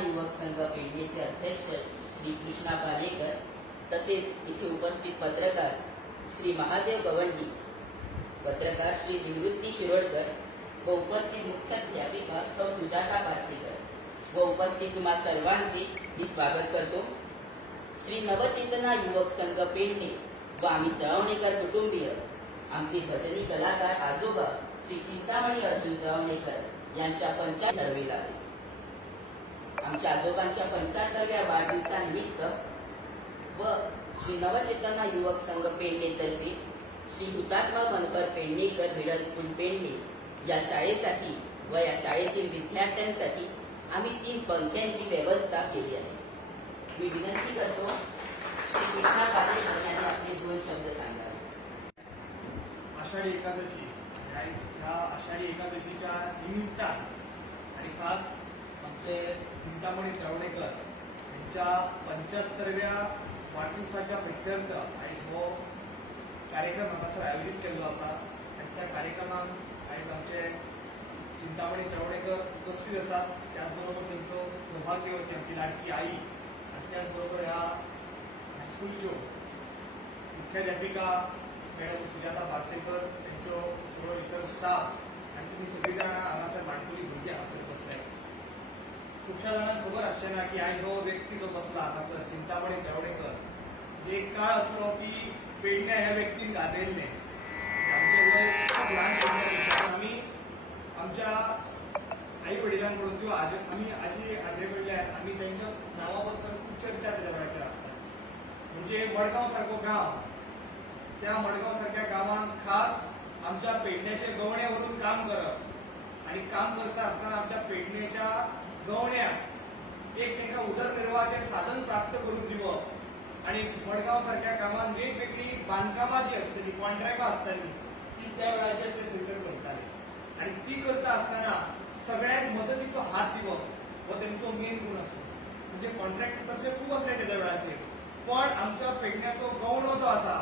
युवक संघ पेडणेचे अध्यक्ष श्री कृष्णा पालेकर, तसेच इथे उपस्थित पत्रकार श्री महादेव गवंडी, पत्रकार श्री निवृत्ती शिरोडकर व उपस्थित मुख्याध्यापिका सौ सुजाता पारसेकर व उपस्थित तुम्हा सर्वांचे मी स्वागत करतो. श्री नवचेतना युवक संघ पेडणे व आम्ही तळवणेकर कुटुंबीय, आमचे भजनी कलाकार आजोबा श्री चिंतामणी अर्जुन तळवणेकर यांच्या 75 ठरविला आहे. आमच्या आजोबांच्या 75व्या वाढदिवसानिमित्त व श्री नवचेतना युवक संघ पेडणे तर्फे श्री हुतात्मा मनोहर पेडणेकर मिडल स्कूल पेडणे या शाळेसाठी व या शाळेतील विद्यार्थ्यांसाठी आम्ही 3 पंख्यांची व्यवस्था केली आहे. मी विनंती करतो श्री कृष्णा पालेकर यांनी आपले 2 शब्द सांगावे. आषाढी एकादशी ह्या आषाढी एकादशीच्या निमित्तानं आणि खास आमचे चिंतामणी तळवणेकर यांच्या 75व्या वाढदिवसाच्या प्रित्यर्थ आयज हो कार्यक्रम हांगासर आयोजीत केल्लो आसा. आयज त्या कार्यक्रमाक आयज आमचे चिंतामणी तळवणेकर उपस्थित आसात. त्याचबरोबर त्यांचो सौभाग्यवती आमची लाडकी आई आणि त्याचबरोबर ह्या हायस्कूलच्यो मुख्याध्यापिका मॅडम सुजाता पारसेकर, त्यांचो सगळो इतर स्टाफ आणि तुम्ही सगळी जाण हांगासर माणकुली भुरगीं हांगासर बसल्यात. खुबश्या जाणांक खबर आसचें ना की आयज हो व्यक्ती जो बसला हांगासर चिंतामणी तळवणेकर, एक काळ आसलो की पेडण्या ह्या व्यक्तीन गाजयल्ले. आमचे वय खूप ल्हान आमी आमच्या आई वडिलांकडून किंवा आमी आजी आजे कडल्यान आमी तांच्या नांवा बद्दल खूप चर्चा तेच्या वेळाचेर आसता. म्हणजे मडगांव सारको गांव, त्या मडगांव सारख्या गांवांत खास आमच्या पेडण्याचे गवणे व्हरून काम करप आणि काम करता आसतना आमच्या पेडण्याच्या गवण्याक एक तांकां उदरनिर्वाहाचें साधन प्राप्त करून दिवप आणि मडगांव सारख्या गांवांत वेगवेगळी बांदकामां जी आसतली, कॉन्ट्रॅक्टां आसतली, ती त्या वेळाचेर ते थंयसर करताले आणि ती करता आसतना सगळ्यांक मदतीचो हात दिवप हो तेंचो मेन गुण आसलो. म्हणजे कॉन्ट्रॅक्ट तसले खूब आसले त्या वेळाचेर, पण आमच्या पेडण्याचो गवणो जो आसा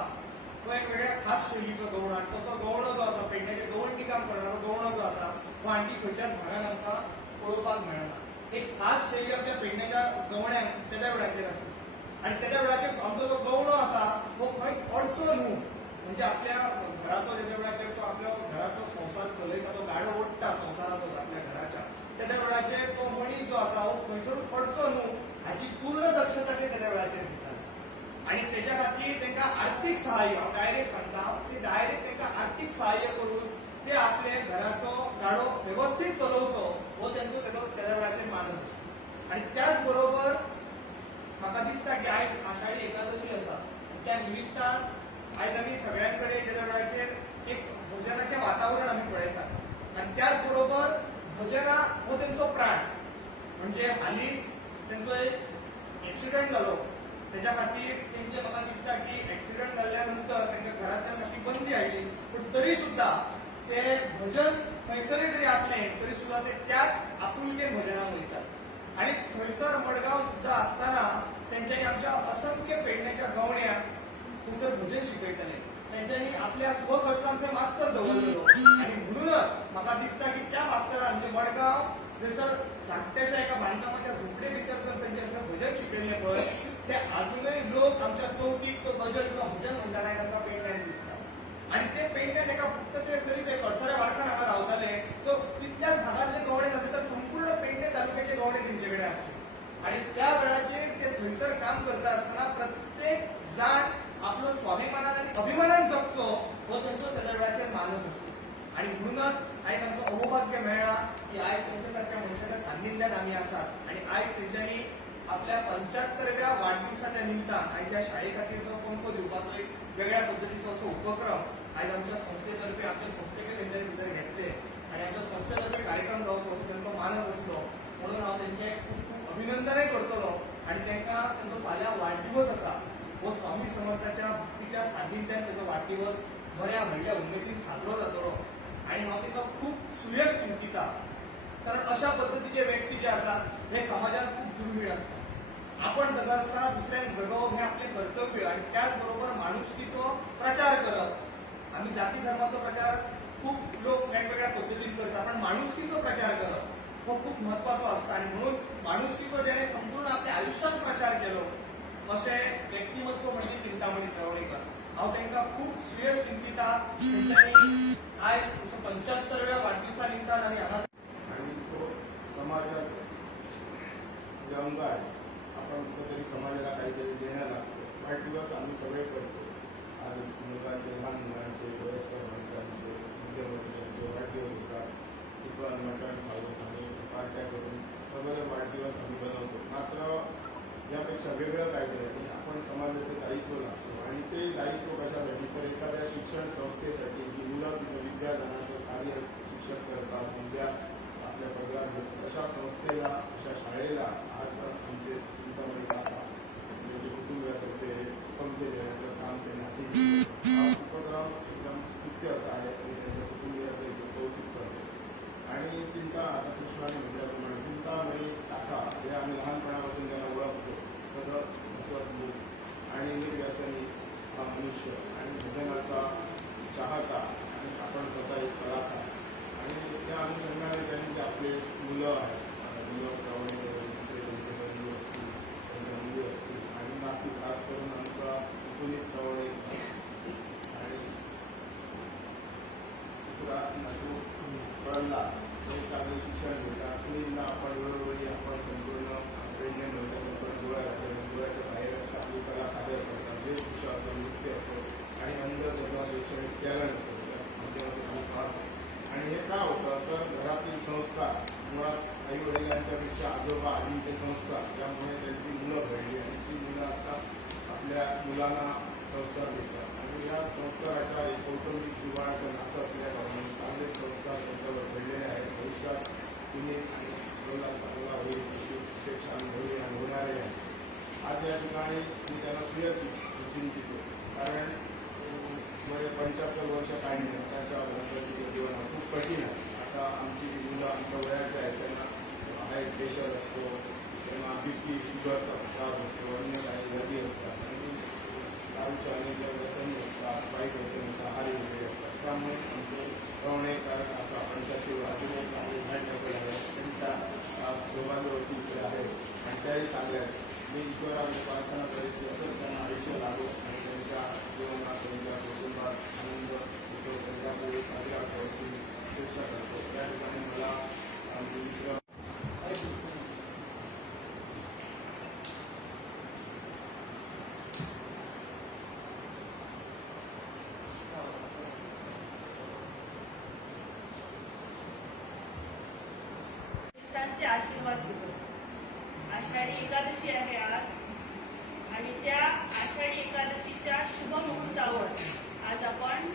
तो एक वेगळ्या खास शैलीचो गवणो आणि तसो गवणो जो आसा, पेडण्याचे गवंडी काम करणारो गवणो जो आसा तो आणखी खंयच्याच भागांत आमकां पळोवपाक मेळना. एक खास शैली आमच्या पेडण्याच्या गवण्याक तेद्या वेळाचेर आसा आणि तेद्या वेळाचेर आमचो जो गवणो आसा तो खंय अडचो न्हू. म्हणजे आपल्या घराचो तेद्या वेळाचेर तो आपल्या घराचो संसार चलयता, तो गाडो ओडटा संसाराचो आपल्या घराच्या, तेद्या वेळाचेर तो मनीस जो आसा हो खंयसर पडचो न्हू हाची पूर्ण दक्षता ते तेद्या वेळाचेर दिताले. आणि त्याच्या खातीर तांकां आर्थीक सहाय्य, हांव डायरेक्ट सांगता, ते डायरेक्ट तांकां आर्थीक सहाय्य करून ते आपले घराचो गाडो वेवस्थीत चलोवचो हो तेंचो तेद्या वेळाचेर मानस आसता. आणि त्याच बरोबर म्हाका दिसता की आयज आषाढी एकादशी आसा, त्या निमित्तान आयज आमी सगळ्यां कडेन तेद्या वेळाचेर एक भजनाचें वातावरण आमी पळयतात आणि त्याच बरोबर भजनां हो तेंचो प्राण. म्हणजे हालींच तेंचो एक एक्सिडंट जालो, त्याच्या खातीर तेंचे म्हाका दिसता की एक्सिडंट जाल्ल्या नंतर तांच्या घरांतल्यान मातशी बंदी हाडली, पण तरी सुद्धा ते भजन खंयसरी जरी असलें तरी सुद्धा ते त्याच आपुलकेन भजनाक वयतात. आणि थंयसर मडगांव सुद्धा आसतना तेंच्यांनी आमच्या असंख्य पेडण्याच्या गवण्याक थंयसर भजन शिकयताले. तेंच्यांनी आपल्या स्वखर्चान थंय मास्तर दवरलेलो आणि म्हणूनच म्हाका दिसता की त्या मास्तरान म्हणजे मडगांव जसर धाकट्याशा एका बांदकामाच्या झोपडे भितर जर तेंचे भजन शिकयलें पळय, ते अजूनय लोक आमच्या चौकीक तो गजल किंवा भजन म्हणटाना तांकां पेडण्यान दिसता. आणि ते पेडण्यान ताका फक्त ते जरी ते खडसऱ्या वाठारांत हांगा रावताले तो तितल्याच भागांतले गवणे जाले तर संपूर्ण पेडणे तालुक्याचे गवणे तेंचे कडेन आसले. आणि त्या वेळाचेर ते थंयसर काम करता आसतना प्रत्येक जाण आपलो स्वाभिमानान आनी अभिमानान जगचो हो तेंचो तेच्या वेळाचेर मानस आसलो. आणि म्हणूनच आयज आमचो अहोभाग्य मेळ्ळा की आयज तेंच्या सारख्या मनशाच्या सान्निध्यात आमी आसात आणि आयज तेंच्यांनी आपल्या 75व्या वाढदिवसाच्या निमतान आयज ह्या शाळे खातीर जो पंखो दिवपाचो एक वेगळ्या पद्धतीचो असो उपक्रम आयज आमच्या संस्थेतर्फे आमच्या संस्थेकडे तेंच्यांनी भितर घेतले आणि आमच्या संस्थेतर्फे कार्यक्रम जावचो असो तेंचो मानस आसलो. म्हणून हांव तेंचे खूब खूब अभिनंदनय करतलो आणि तांकां तेंचो फाल्यां वाडदिवस आसा हो स्वामी समर्थाच्या भक्तीच्या सान्निध्यान तेजो वाडदिवस बऱ्या व्हडल्या उमेदीन साजरो जातलो आणि हांव तांकां खूब सुयश चिंतिता. कारण अशा पद्धतीचे व्यक्ती जे आसात हे समाजात खूप दुर्मिळ असतात. आपण जगत असताना दुसऱ्यांक जगवप हे आपले कर्तव्य आणि त्याचबरोबर माणुसकीचो प्रचार करप. आम्ही जाती धर्माचो प्रचार खूप लोक वेगवेगळ्या पद्धतीन करतात, पण माणुसकीचो प्रचार करप हो खूप महत्वाचो असता आणि म्हणून माणुसकीचो ज्याने संपूर्ण आपल्या आयुष्यात प्रचार केलो असे व्यक्तिमत्व म्हणजे चिंतामणी तळवणेकर. हांव तांकां खूब सुयश चिंतिता. तेंच्यांनी आयज 75व्या वाडदिवसा निमतान आमी हांगा आणि तो समाजाचा जे अंग आहे. आपण कुठेतरी समाजाला काहीतरी देण्याला लागतो. वाढदिवस आम्ही सगळे करतो. आज मुलांचे, लहान मुलांचे, वयस्कर माणसांचे, मध्यमवर्गीयांचे वाढदिवस होतात. चिकन मटण खाऊन आम्ही पार्ट्या करून सगळे वाढदिवस आम्ही बनवतो. मात्र यापेक्षा वेगळं काहीतरी आहे. आपण समाजाचे दायित्व लागतो आणि ते दायित्व कशासाठी तर एखाद्या शिक्षण संस्थेसाठी जी मुलं तिथं विद्यादानाचं कार्य शिक्षक करतात, विद्या आपल्या पदरात घेतात, अशा संस्थेला, अशा शाळेला आज आमचे चिंतामणी काका म्हणजे कुटुंबियातर्फे पंक्ती देण्याचं काम त्यांनी हाती घेतलं. हा उपक्रम एकदम स्तुत्य असा आहे आणि त्यांच्या कुटुंबियाचं एक कौतुक करतो. आणि चिंता आता कृष्णाने म्हटल्याप्रमाणे चिंतामणी काका हे आम्ही लहानपणापासून त्यांना ओळखतो. सगळं विश्वासू आणि निर्व्यसनी हा मनुष्य आणि भजनाचा चाहता आणि आपण स्वतः एक कलाकार. आणि त्या अनुषंगाने त्यांनी जे आपले मुलं आहेत, मुलं प्रवणे त्यांचे बंधू असतील, त्यांच्या मुली असतील आणि नाशिक खास करून आमचा पुनीत प्रवणे आणि दुसरा नातू कळला हे चांगले शिक्षण घेतात. मुलींना आपण वेळोवेळी आपण संपूर्ण प्रेग्नेंट होतं पण डोळ्याच्या बाहेर आपली कला सादर करतात. जे शिक्षण असो, नृत्य असो आणि अंध जेव्हा शैक्षणिक टॅलेंट असो माध्यमातून आम्ही पाहतो. आणि हे का होतं तर घरातील संस्कार मुळात आई वडिलांच्यापेक्षा आजोबा आजींचे संस्कार त्यामुळे त्यांची मुलं घडली आणि ती मुलं आता आपल्या मुलांना संस्कार देतात. आणि या संस्काराच्या एक कौटुंबिक जिव्हाळ्याचं नातं असल्याकारणे चांगले संस्कार त्यांच्यावर घडलेले आहेत. भविष्यात तुम्ही मुला चांगला होईल अशी छान होईल आणि होणारे आहे. आज या ठिकाणी मी त्यांना प्रिय चिंतितो कारण 75 वर्ष काढणे त्याच्या गणपतीचं जीवन खूप कठीण आहे. आता आमची मुलं आमच्या वयाच्या आहेत, त्यांना बाहेर प्रेशर असतो, त्यांना बीपी शुगरचा त्रास असतो, अन्य काही व्याधी असतात आणि दारूच्या अनेक व्यसनी असतात, वाईट व्यसनी असतात, आहारी वगैरे असतात. त्यामुळे आमचे प्रवणे कारण आता 85 अजून एक चांगले मॅडनॅपल आहे त्यांच्या दोघांवरती जे आहेत आणि त्याही चांगल्या आहेत. मी ईश्वराने प्रार्थना करायची असंच त्यांना आयुष्य लागो आणि त्यांच्या जीवनात त्यांच्या कुटुंबात आनंद होतो त्यांच्याकडे साजरा करतो अपेक्षा करतो. त्या ठिकाणी मला मित्र चे आशीर्वाद घेतो. आषाढी एकादशी आहे आज आणि त्या आषाढी एकादशीच्या शुभ मुहूर्तावर आज आपण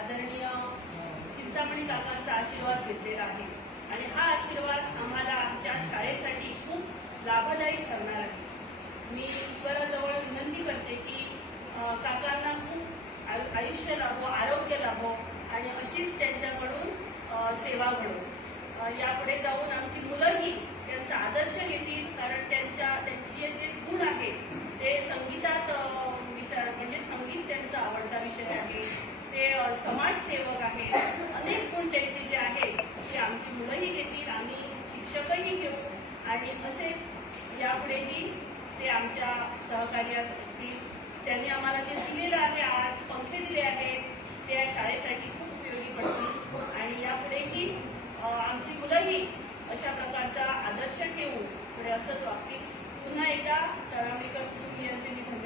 आदरणीय चिंतामणी काकांचा आशीर्वाद घेतलेला आहे आणि हा आशीर्वाद आम्हाला आमच्या शाळेसाठी खूप लाभदायी ठरणार आहे. मी ईश्वराजवळ विनंती करते की काकांना खूप आयुष्य लाभो, आरोग्य लाभो आणि अशीच त्यांच्याकडून सेवा घडो. यापुढे जाऊन आमची मुलंही त्यांचा आदर्श घेतील कारण त्यांचे जे गुण आहेत ते संगीतात म्हणजे संगीत त्यांचा आवडता विषय आहे. ते समाजसेवक आहेत. अनेक गुण त्यांचे जे आहेत ते आमची मुलंही घेतील, आम्ही शिक्षकही घेऊ आणि असेच यापुढेही ते आमच्या सहकार्यास असतील. त्यांनी आम्हाला जे दिलेलं आहे, आज पंखे दिले आहेत ते या शाळेसाठी खूप उपयोगी पडतील आणि यापुढेही आमची मुलंही अशा प्रकारचा आदर्श ठेवून पुढे असंच वागतील. पुन्हा एकदा तळवणेकर कुटुंबियांचे मी धन्यवाद